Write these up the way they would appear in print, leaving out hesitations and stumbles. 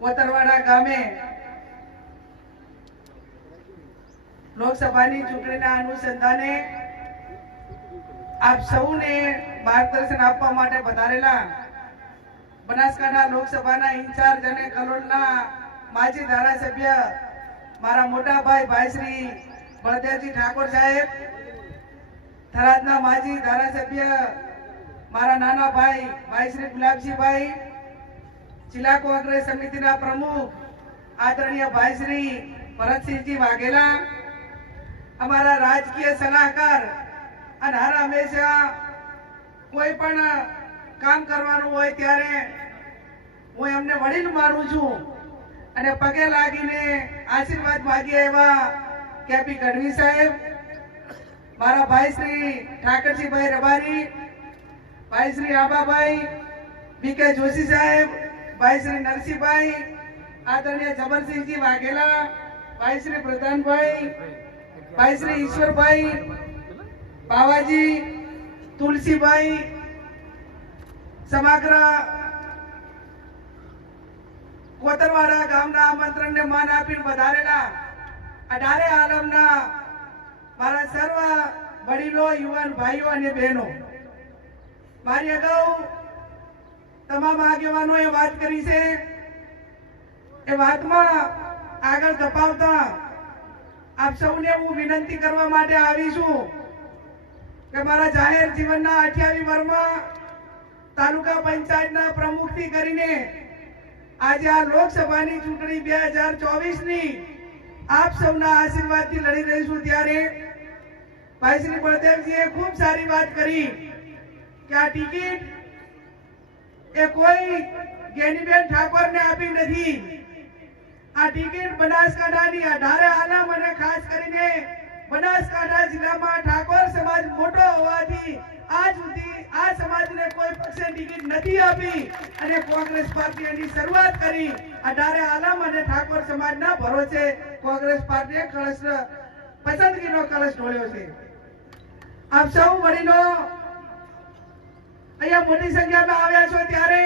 કોતરવાડા ગામે લોકસભાની ચૂંટણીના અનુસંધાને આપ સૌને માર્ગદર્શન આપવા માટે પધારેલા બનાસકાંઠા લોકસભાના ઇન્ચાર્જ અને કલોલના માજી ધારાસભ્ય મારા મોટા ભાઈ શ્રી બળદેવજી ઠાકોર સાહેબ, થરાદના માજી ધારાસભ્ય મારા નાના ભાઈ શ્રી ગુલાબજીભાઈ, જિલ્લા કોંગ્રેસ સમિતિના પ્રમુખ આદરણીય ભાઈ શ્રી ભરતસિંહજી વાઘેલા, અમારા રાજકીય સલાહકાર અને હર હંમેશા કોઈ પણ કામ કરવાનું હોય ત્યારે હું એમને વડીલ માનું છું અને પગે લાગીને આશીર્વાદ માગીએ એવા કેપી ગઢવી સાહેબ, મારા ભાઈ શ્રી ઠાકરજીભાઈ રબારી, ભાઈ શ્રી આબાભાઈ, બીકે જોશી સાહેબ, ભાઈ શ્રી નરસિંહભાઈ, આદરણીય જબરસિંહજી વાઘેલા, ભાઈ શ્રી પ્રધાનભાઈ, ભાઈ શ્રી ઈશ્વરભાઈ, બાવાજી, તુલસીભાઈ, સમગ્ર કોતરવાડા ગામના આમંત્રણને માન આપીને વધારેલા 18 આલમના મારા સર્વ વડીલો, યુવાન ભાઈઓ અને બહેનો, મારી અગાઉ તમામ આગેવાનોએ વાત કરી છે. એ વાતમાં આગળ ધપાવતા આપ સૌને હું વિનંતી કરવા માટે આવી છું કે મારા જાહેર જીવનના 28 વર્ષમાં તાલુકા પંચાયતના પ્રમુખથી કરીને આજે આ લોકસભાની ચૂંટણી 2024ની આપ સૌના આશીર્વાદથી લડી રહીશું. ત્યારે ભાઈ શ્રી બળદેવજીએ ખૂબ સારી વાત કરી કે આ ટિકિટ એ કોઈ ગેનીબેન ઠાકોરને આપી નથી. આ ટિકિટ બનાસકાંઠાની 18 આલમ અને ખાસ કરીને બનાસકાંઠા જિલ્લામાં ઠાકોર સમાજ મોટો હોવાથી આજ સુધી આ સમાજને કોઈ પક્ષે ટિકિટ નથી આપી અને કોંગ્રેસ પાર્ટી એની શરૂઆત કરી. 18 આલમ અને ઠાકોર સમાજના ભરોસે કોંગ્રેસ પાર્ટીએ પસંદગીનો કળશ ઢોળ્યો છે. આપ સૌ વડીલો અહીંયા મોટી સંખ્યામાં આવ્યા છો ત્યારે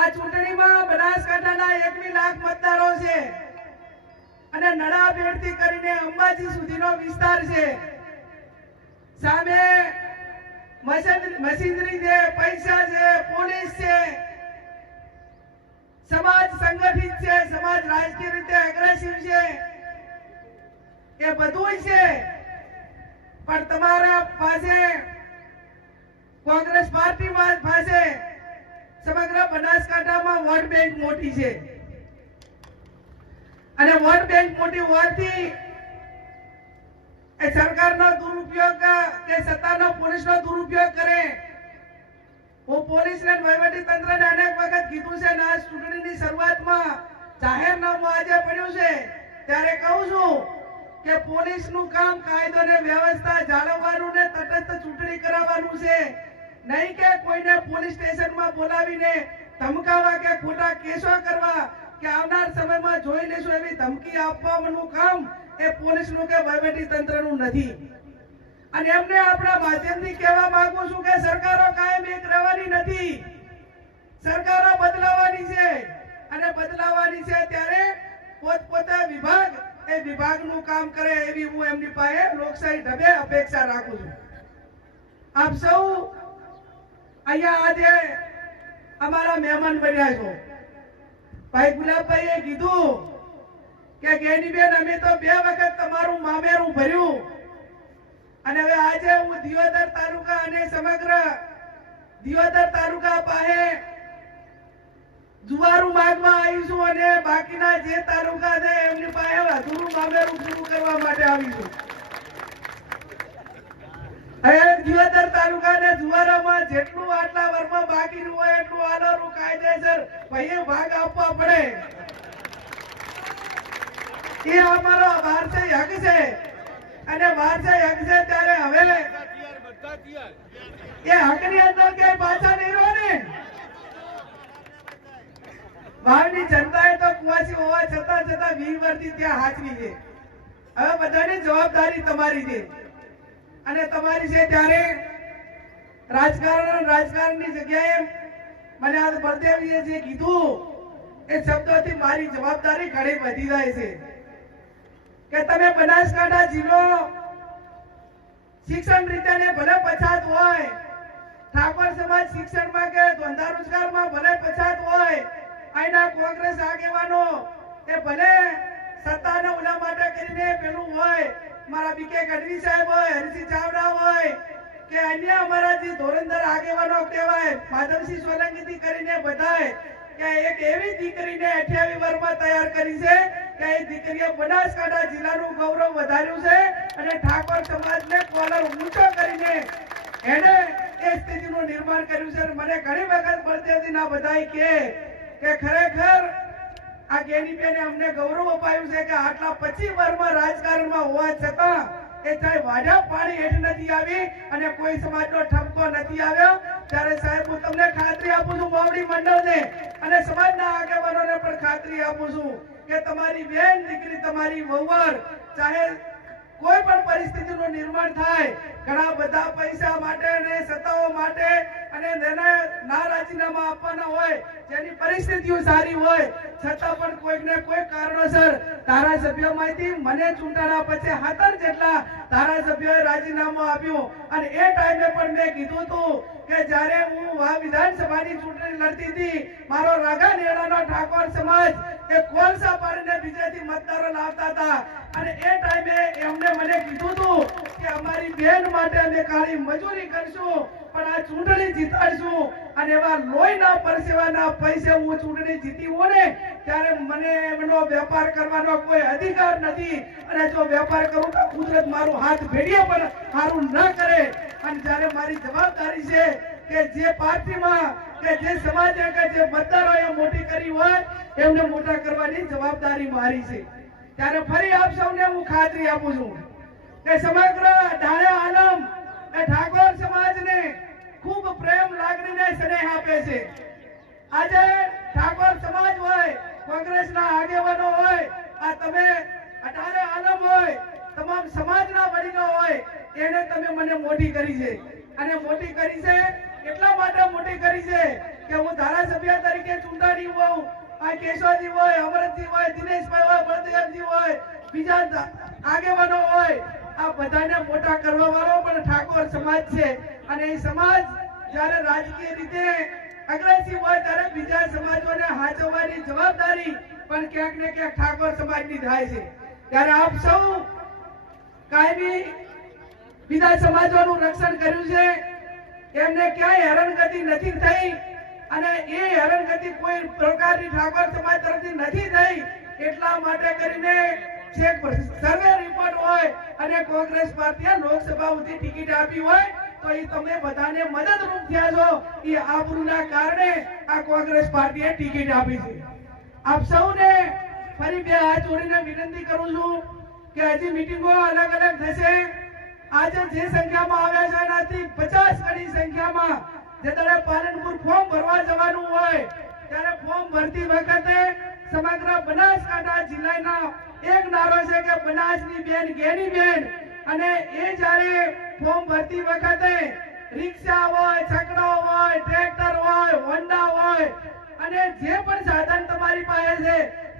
આ ચૂંટણીમાં બનાસકાંઠાના 21 લાખ મતદારો છે અને નડાબેડથી કરીને અંબાજી સુધીનો વિસ્તાર છે. સામે મશીનરી છે, પૈસા છે, પોલીસ છે, સમાજ સંગઠિત છે, સમાજ રાજકીય રીતે એગ્રેસિવ છે, એ બધું છે. પણ તમારા પાસે કોંગ્રેસ પાર્ટી પાસે સમગ્ર બનાસકાંઠામાં વોટ બેંક મોટી છે અને વોટ બેંક મોટી હોવાથી એ સરકારનો દુરુપયોગ કે સત્તાનો પોલીસનો દુરુપયોગ કરે. હું પોલીસને વહીવટી તંત્રને અનેક વખત કીધું છે અને આ ચૂંટણીની શરૂઆતમાં જાહેરનામું આજે પડ્યું છે ત્યારે કહું છું કે પોલીસનું કામ કાયદો અને વ્યવસ્થા જાળવવાનું ને તટસ્થ ચૂંટણી કરાવવાનું છે, નહીં કે કોઈને પોલીસ સ્ટેશનમાં બોલાવીને ધમકાવા કે ખોટા કેસો કરવા કે આવનાર સમયમાં જોઈ લેશું એવી ધમકી આપવાનું કામ એ પોલીસનું કે વહીવટી તંત્રનું નથી. અને એમને આપણા માધ્યમથી કહેવા માંગુ છું કે સરકારો કાયમ એક રહેવાની નથી, સરકારો બદલાવાની છે અને બદલાવાની છે ત્યારે પોતપોતે વિભાગ એ વિભાગનું કામ કરે એવી હું એમની પાસે લોકશાહી ઢબે અપેક્ષા રાખું છું. આપ સૌ અહીંયા આજે અમારા મહેમાન બન્યા છો. ભાઈ ગુલાબભાઈએ કીધું કે ગેનીબેન અમે તો 2 વખત તમારું મામેરું ભર્યું અને હવે આજે હું દિયોદર તાલુકા અને સમગ્ર દિયોદર તાલુકા પાસે જુવારું માંગવા આવી છું અને બાકીના જે તાલુકા છે એમની પાસે અધૂરું મામેરું પૂરું કરવા માટે આવી છું. હવે દિયોદર તાલુકા ને જુવારામાં જેટલું આટલા વર્ષમાં બાકીનું હોય એટલું આલોરું કાયદેસર ભાઈએ ભાગ આપવા પડે. એ અમારો વારસાઈ હક છે અને વારસાઈ હક છે ત્યારે હવે એ હકની અંદર કે પાછા નહીં રહો ને. વાવની જનતાએ તો કુવાસી હોવા છતાં 20 વર્ષથી ત્યાં હાચવી છે. હવે બધાની જવાબદારી તમારી છે અને તમારી છે ત્યારે રાજકારણની જગ્યાએ મને આ બળદેવીએ જે કીધું એ શબ્દોથી મારી જવાબદારી ઘણી વધી જાય છે કે તમે બનાસકાંઠા જિલ્લો શિક્ષણ રીતે ને ભલે પછાત હોય, ઠાકોર સમાજ શિક્ષણમાં કે ધંધા રોજગારમાં ભલે પછાત હોય, અહીંના કોંગ્રેસ આગેવાનો એ ભલે સત્તાના ઉલા માટે કરીને પેલું હોય, મારા બીકે ગઢવી સાહેબ હોય, હરિસિંહ ચાવડા હોય કે અન્ય અમારા જે ધોરણધર આગેવાનો કહેવાય માધવસિંહ સોલંકી કરીને બધાય કે એક એવી દીકરીને 28 વર્ષમાં તૈયાર કરી છે કે એ દીકરીએ બનાસકાંઠા જિલ્લાનું ગૌરવ વધાર્યું છે અને ઠાકોર સમાજને કોલર ઊંચો કરીને એને એ સ્થિતિનું નિર્માણ કર્યું છે. મને ઘણી વખત બળદેવજીના બધાય કે ખરેખર આ ગેનીબેને અમને ગૌરવ અપાયું છે કે આટલા 25 વર્ષમાં રાજકારણમાં હોવા છતાં એ ચાહે વાડા પાણી હેઠ નથી આવી અને કોઈ સમાજનો ઠપકો નથી આવ્યો. ત્યારે સાહેબ હું તમને ખાતરી આપું છું, બાવડી મંડળને અને સમાજના આગેવાનોને પણ ખાતરી આપું છું કે તમારી બેન દીકરી, તમારી વહુવર ચાહે કોઈ પણ પરિસ્થિતિનું નિર્માણ થાય, ઘણા બધા પૈસા માટે અને સત્તાઓ માટે અને ના રાજીનામા આપવાના હોય, જેની પરિસ્થિતિઓ સારી હોય છતાં પણ કોઈક ને કોઈ કારણોસર ધારાસભ્યોમાંથી મને ચૂંટાણા પછી 17 જેટલા ધારાસભ્યોએ રાજીનામું આપ્યું અને એ ટાઈમે પણ મેં કીધું હતું કે જ્યારે હું આ વિધાનસભાની ચૂંટણી લડતી હતી, મારો રાગા નેડાનો ઠાકોર સમાજ એ કોલસા પાડીને બીજેથી મતદારો લાવતા હતા અને એ ટાઈમે એમને મને કીધું હતું કે અમારી બેન માટે અમે કાળી મજૂરી કરશું પણ આ ચૂંટણી જીતાડશું અને એવા લોહીના પરસેવાના પૈસે હું ચૂંટણી જીતી હોઉં ને ત્યારે મને એમનો વેપાર કરવાનો કોઈ અધિકાર નથી અને જો વેપાર કરું તો કુદરત મારું હાથ ભેડીએ પણ સારું ન કરે. અને જ્યારે મારી જવાબદારી છે કે જે પાર્ટીમાં કે જે સમાજે કે જે મતદારોએ મોટી કરી હોય એમને મોટા કરવાની જવાબદારી મારી છે. ત્યારે ફરી આપ સૌને હું ખાતરી આપું છું કે સમગ્ર ઢાળે આલમ એ ઠાકોર સમાજને ખૂબ પ્રેમ લાગણીને સ્નેહ આપે છે. આજે ઠાકોર સમાજ હોય, કોંગ્રેસના આગેવાનો હોય, આ તમે ઢાળે આલમ હોય, તમામ સમાજના વડીલો હોય, એને તમે મને મોટી કરી છે અને મોટી કરી છે એટલા માટે મોટી કરી છે કે હું ધારાસભ્ય તરીકે ચૂંટાણી હોઉં, આ કેશવજી હોય, અમરતજી હોય, દિનેશભાઈ હોય, બળદેવજી હોય, બીજા આગેવાનો હોય, આ બધાને મોટા કરવા વાળો પણ ઠાકોર સમાજ છે અને એ સમાજ જ્યારે રાજકીય રીતે અગ્રેસિવ હોય ત્યારે બીજા સમાજોને હાચવવાની જવાબદારી પણ ક્યાંક ને ક્યાંક ઠાકોર સમાજની થાય છે. ત્યારે આપ સૌ કાયમી બીજા સમાજોનું રક્ષણ કર્યું છે, એમને ક્યાંય હેરાનગતિ નથી થઈ અને એ હેરાનગતિ કોઈ પ્રકારની ઠાકોર સમાજ તરફથી નથી થઈ. એટલા માટે કરીને છેક સર્વે રિપોર્ટ હોય અને કોંગ્રેસ પાર્ટીએ લોકસભા સુધી ટિકિટ આપી હોય તો એ તમે બધાને મદદરૂપ થયા છો. એ આબરૂના કારણે આ કોંગ્રેસ પાર્ટીએ ટિકિટ આપી છે. આપ સૌને ફરી બે હાથ જોડીને વિનંતી કરું છું કે હજી મીટિંગો અલગ અલગ થશે. આજે જે સંખ્યામાં આવ્યા છે એનાથી 50 ગણી સંખ્યામાં જેતરે પાલનપુર ફોર્મ ભરવા જવાનું હોય ત્યારે ફોર્મ ભરતી વખતે સમગ્ર બનાસકાંઠા જિલ્લાના એક નારો છે કે બનાસની બેન ગેની બેન અને એ જ્યારે ફોર્મ ભરતી વખતે રિક્ષા હોય, છકડા હોય, ટ્રેક્ટર હોય, હોન્ડા હોય અને જે પણ સાધન તમારી પાસે છે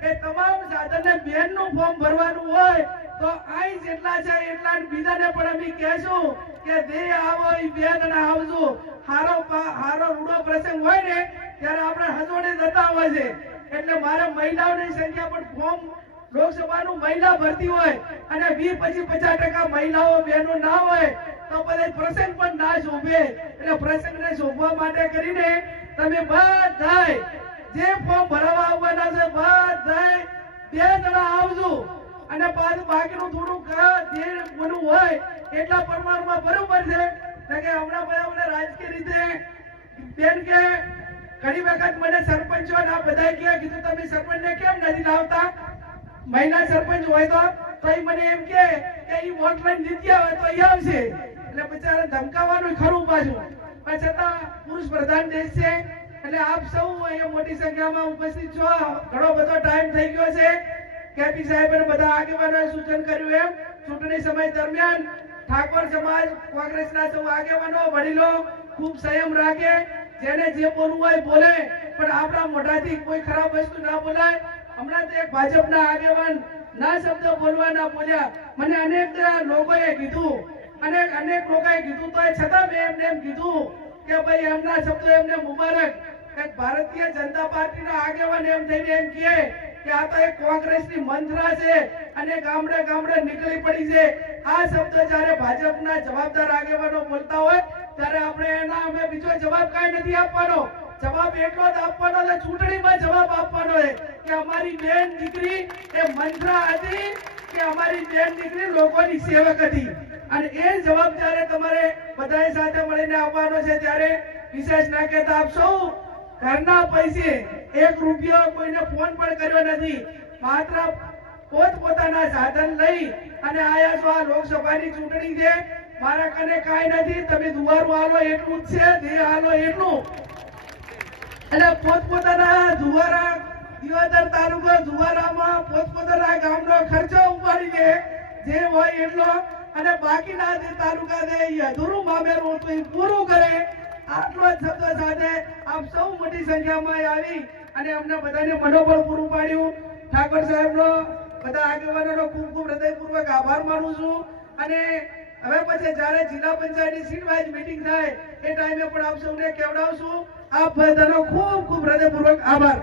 એ તમામ સાધનને બેનનું ફોર્મ ભરવાનું હોય તો અહીં જેટલા છે એટલા બીજાને પણ અમે કહેશું કે દે આવો એ બે જણા આવજો. હારો રૂડો પ્રસંગ હોય ને ત્યારે આપણે હજોડે જતા હોય છે એટલે મારે મહિલાઓની સંખ્યા પણ ફોર્મ લોકસભાનું મહિલા ભરતી હોય અને 20-50% મહિલાઓ બહેનો ના હોય તો બધા પ્રસંગ પણ ના શોભે. એટલે પ્રસંગને શોભવા માટે કરીને તમે બધાય જે ફોર્મ ભરવા આવવાના છે બધાય 2 જણા આવજો અને બાકીનું થોડું જે બનવું હોય એટલા પ્રમાણમાં બરોબર છે કે હમણાં બધા રાજકીય રીતે બેન કે ઘણી વખત મને સરપંચો આ બધા કીધું તમે સરપંચને કેમ નથી લાવતા, મહિલા સરપંચ હોય તો મને એમ કે ઈ વોટ લઈને જીત્યા હોય તો ઈ આવશે એટલે બિચારા ધમકાવવાનું ખરું પાછું પણ છતાં પુરુષ પ્રધાન દેશ છે એટલે આપ સૌ અહીંયા મોટી સંખ્યામાં ઉપસ્થિત છો. ઘણો બધો ટાઈમ થઈ ગયો છે. કેપી સાહેબ અને બધા આગેવાનોએ સૂચન કર્યું એમ ચૂંટણી સમય દરમિયાન ઠાકોર સમાજ, કોંગ્રેસના સૌ આગેવાનો, વડીલો ખૂબ સંયમ રાખે. જેને જે બોલવું હોય બોલે, પણ આપણા મોઢાથી કોઈ ખરાબ વસ્તુ ના બોલાય. હમણાં તો એક ભાજપના આગેવાન ના શબ્દો બોલવા ના બોલ્યા. મને અનેક લોકોએ કીધું, અનેક લોકોએ કીધું, તો છતાં મેં એમને એમ કીધું કે ભાઈ એમના શબ્દો એમને મુબારક. એક ભારતીય જનતા પાર્ટીના આગેવાન એમ થઈને એમ કહે કે આ તો એક કોંગ્રેસની મંત્રા છે અને ગામડે ગામડે નીકળી પડી છે. આ શબ્દ જ્યારે ભાજપના જવાબદાર આગેવાનો બોલતા હોય ત્યારે આપણે એના અમે બીજો જવાબ કાંઈ નથી આપવાનો. જવાબ એટલો જ આપવાનો છે, ચૂંટણીમાં જવાબ આપવાનો છે કે અમારી બેન દીકરી એ મંત્રા હતી, કે અમારી બેન દીકરી લોકોની સેવક હતી. અને એ જવાબ જ્યારે તમારે બધાએ સાથે મળીને આપવાનો છે ત્યારે વિશેષ ના કહેતા આપ સૌ ઘરના પૈસે 1 રૂપિયો કોઈને ફોન પણ કર્યો નથી. માત્ર પોતપોતાના સાધન લઈ અને આયા છો. આ લોકસભાની ચૂંટણી છે, મારા કને કાંઈ નથી, તમે દુવારું હાલો એટલું જ છે, જે હાલો એટલું. અને પોતપોતાના દુવારા દિયોદર તાલુકો દુવારામાં પોતપોતાના ગામનો ખર્ચો ઉપાડીને જે હોય એટલો, અને બાકીના જે તાલુકા છે એ અધૂરું મામેરું હતું એ પૂરું કરે. આટલો જ શબ્દ સાથે આપ સૌ મોટી સંખ્યામાં આવી અને અમને બધાને મનોબળ પૂરું પાડ્યું. ઠાકોર સાહેબનો, બધા આગેવાનોનો ખૂબ ખૂબ હૃદયપૂર્વક આભાર માનું છું. અને હવે પછી જ્યારે જિલ્લા પંચાયતની સીટ વાઇઝ મીટિંગ થાય એ ટાઈમે પણ આપ સૌને કહેવડાવશું. આપ બધાનો ખૂબ ખૂબ હૃદયપૂર્વક આભાર.